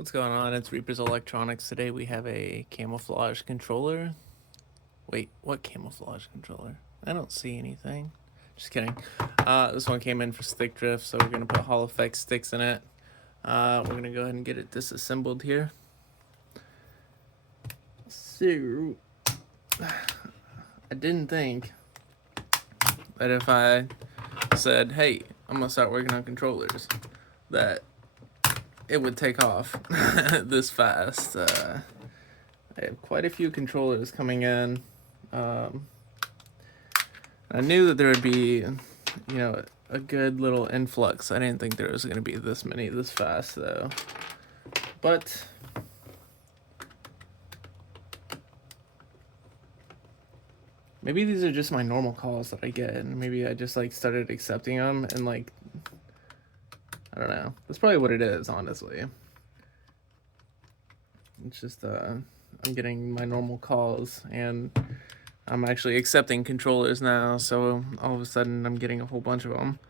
What's going on? It's Reapers Electronics. Today we have a camouflage controller. Wait, what camouflage controller? I don't see anything. Just kidding. This one came in for stick drift, so we're going to put Hall Effect sticks in it. We're going to go ahead and get it disassembled here. So, I didn't think that if I said, hey, I'm going to start working on controllers, that it would take off this fast. I have quite a few controllers coming in. I knew that there would be, a good little influx. I didn't think there was going to be this many this fast, though. But maybe these are just my normal calls that I get, and maybe I just started accepting them, and I don't know. That's probably what it is, honestly. It's just I'm getting my normal calls, and I'm actually accepting controllers now, so all of a sudden I'm getting a whole bunch of them.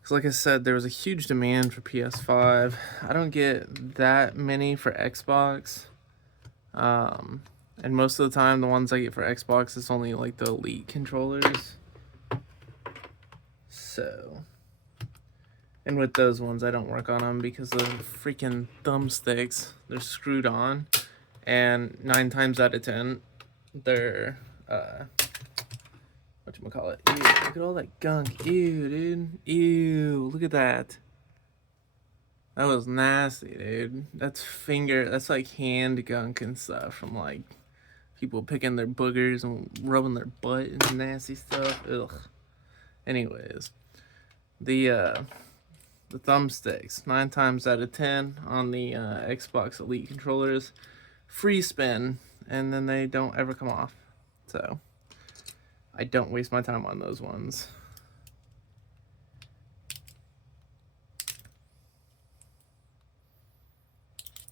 Because like I said, there was a huge demand for PS5. I don't get that many for Xbox. And most of the time, the ones I get for Xbox, it's only like the Elite controllers. So, and with those ones, I don't work on them because the freaking thumbsticks, they're screwed on. And 9 times out of 10, they're, whatchamacallit? Ew, look at all that gunk. Ew, dude. Ew, look at that. That was nasty, dude. That's like hand gunk and stuff from like people picking their boogers and rubbing their butt and nasty stuff. Ugh. Anyways, the thumbsticks, 9 times out of 10 on the Xbox Elite controllers, free spin, and then they don't ever come off. So I don't waste my time on those ones.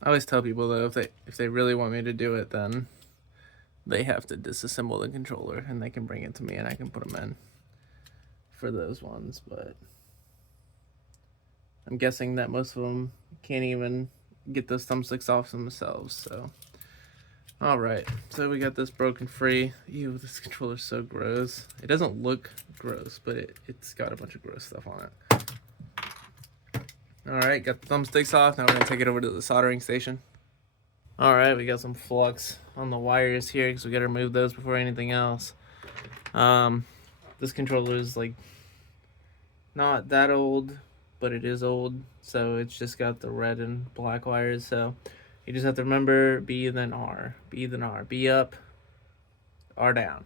I always tell people though, if they really want me to do it, then they have to disassemble the controller and they can bring it to me and I can put them in for those ones. But I'm guessing that most of them can't even get those thumbsticks off themselves. So, all right. So we got this broken free. Ew, this controller's so gross. It doesn't look gross, but it's got a bunch of gross stuff on it. Alright, got the thumbsticks off. Now we're going to take it over to the soldering station. Alright, we got some flux on the wires here because we got to remove those before anything else. This controller is like not that old, but it is old. So it's just got the red and black wires. So you just have to remember B then R. B then R. B up, R down.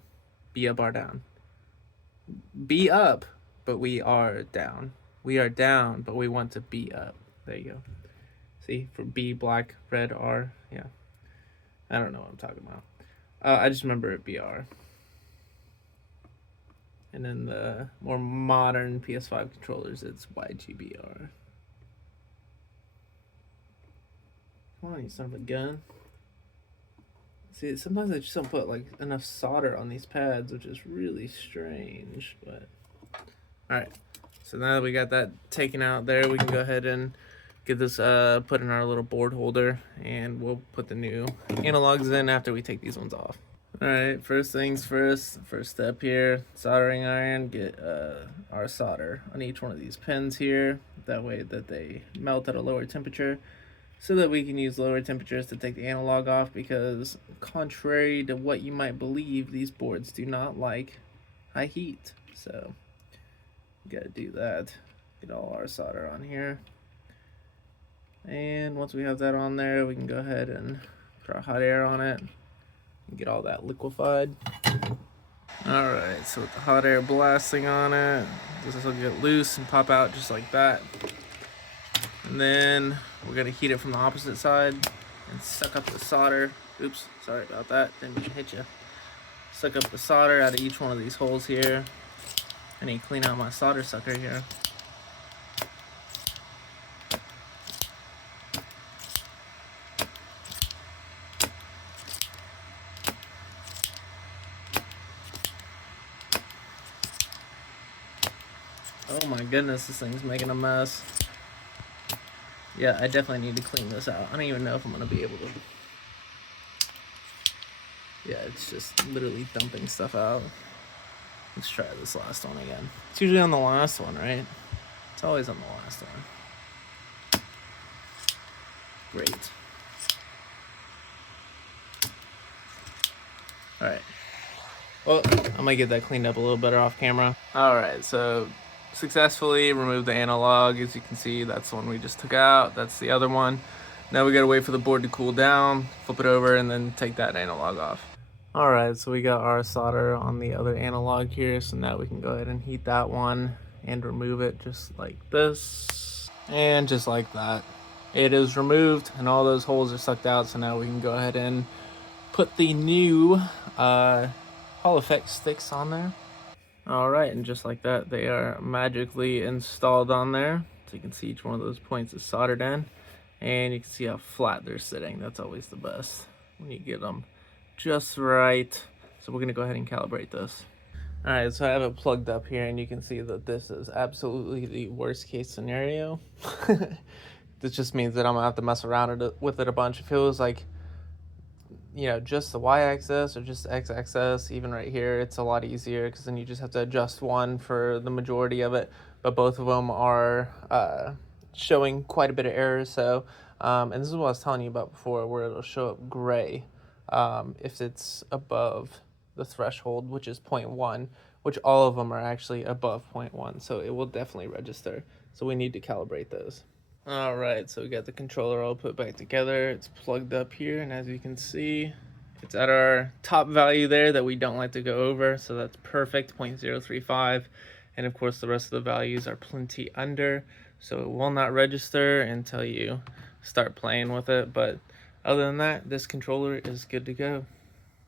B up, R down. B up, but we are down. We are down, but we want to be up. There you go. See, for B, black, red, R. Yeah. I don't know what I'm talking about. I just remember it BR. And then the more modern PS5 controllers, it's YGBR. Come on, you son of a gun. See, sometimes I just don't put like enough solder on these pads, which is really strange. But all right. So now that we got that taken out there, we can go ahead and get this put in our little board holder, and we'll put the new analogs in after we take these ones off. Alright, first things first, first step here, soldering iron, get our solder on each one of these pins here, that way that they melt at a lower temperature, so that we can use lower temperatures to take the analog off, because contrary to what you might believe, these boards do not like high heat. So gotta do that. Get all our solder on here. And once we have that on there, we can go ahead and put our hot air on it and get all that liquefied. Alright, so with the hot air blasting on it, this will get loose and pop out just like that. And then we're gonna heat it from the opposite side and suck up the solder. Oops, sorry about that, didn't mean to hit you. Suck up the solder out of each one of these holes here. I need to clean out my solder sucker here. Oh my goodness, this thing's making a mess. Yeah, I definitely need to clean this out. I don't even know if I'm gonna be able to. Yeah, it's just literally dumping stuff out. Let's try this last one again. It's usually on the last one, right? It's always on the last one. Great. All right. Well, I might get that cleaned up a little better off camera. All right, so successfully removed the analog. As you can see, that's the one we just took out. That's the other one. Now we gotta wait for the board to cool down, flip it over, and then take that analog off. All right, so we got our solder on the other analog here, so now we can go ahead and heat that one and remove it just like this, and just like that. It is removed, and all those holes are sucked out, so now we can go ahead and put the new Hall Effect sticks on there. All right, and just like that, they are magically installed on there. So you can see each one of those points is soldered in, and you can see how flat they're sitting. That's always the best when you get them just right. So we're gonna go ahead and calibrate this. All right, so I have it plugged up here, and you can see that this is absolutely the worst case scenario. This just means that I'm gonna have to mess around with it a bunch. If it was like, you know, just the y-axis or just the x-axis, even right here, it's a lot easier because then you just have to adjust one for the majority of it. But both of them are showing quite a bit of errors. So, and this is what I was telling you about before, where it'll show up gray if it's above the threshold, which is 0.1, which all of them are actually above 0.1. So it will definitely register. So we need to calibrate those. All right, so we got the controller all put back together. It's plugged up here, and as you can see, it's at our top value there that we don't like to go over, so that's perfect, 0.035. And of course, the rest of the values are plenty under, so it will not register until you start playing with it. But other than that, this controller is good to go.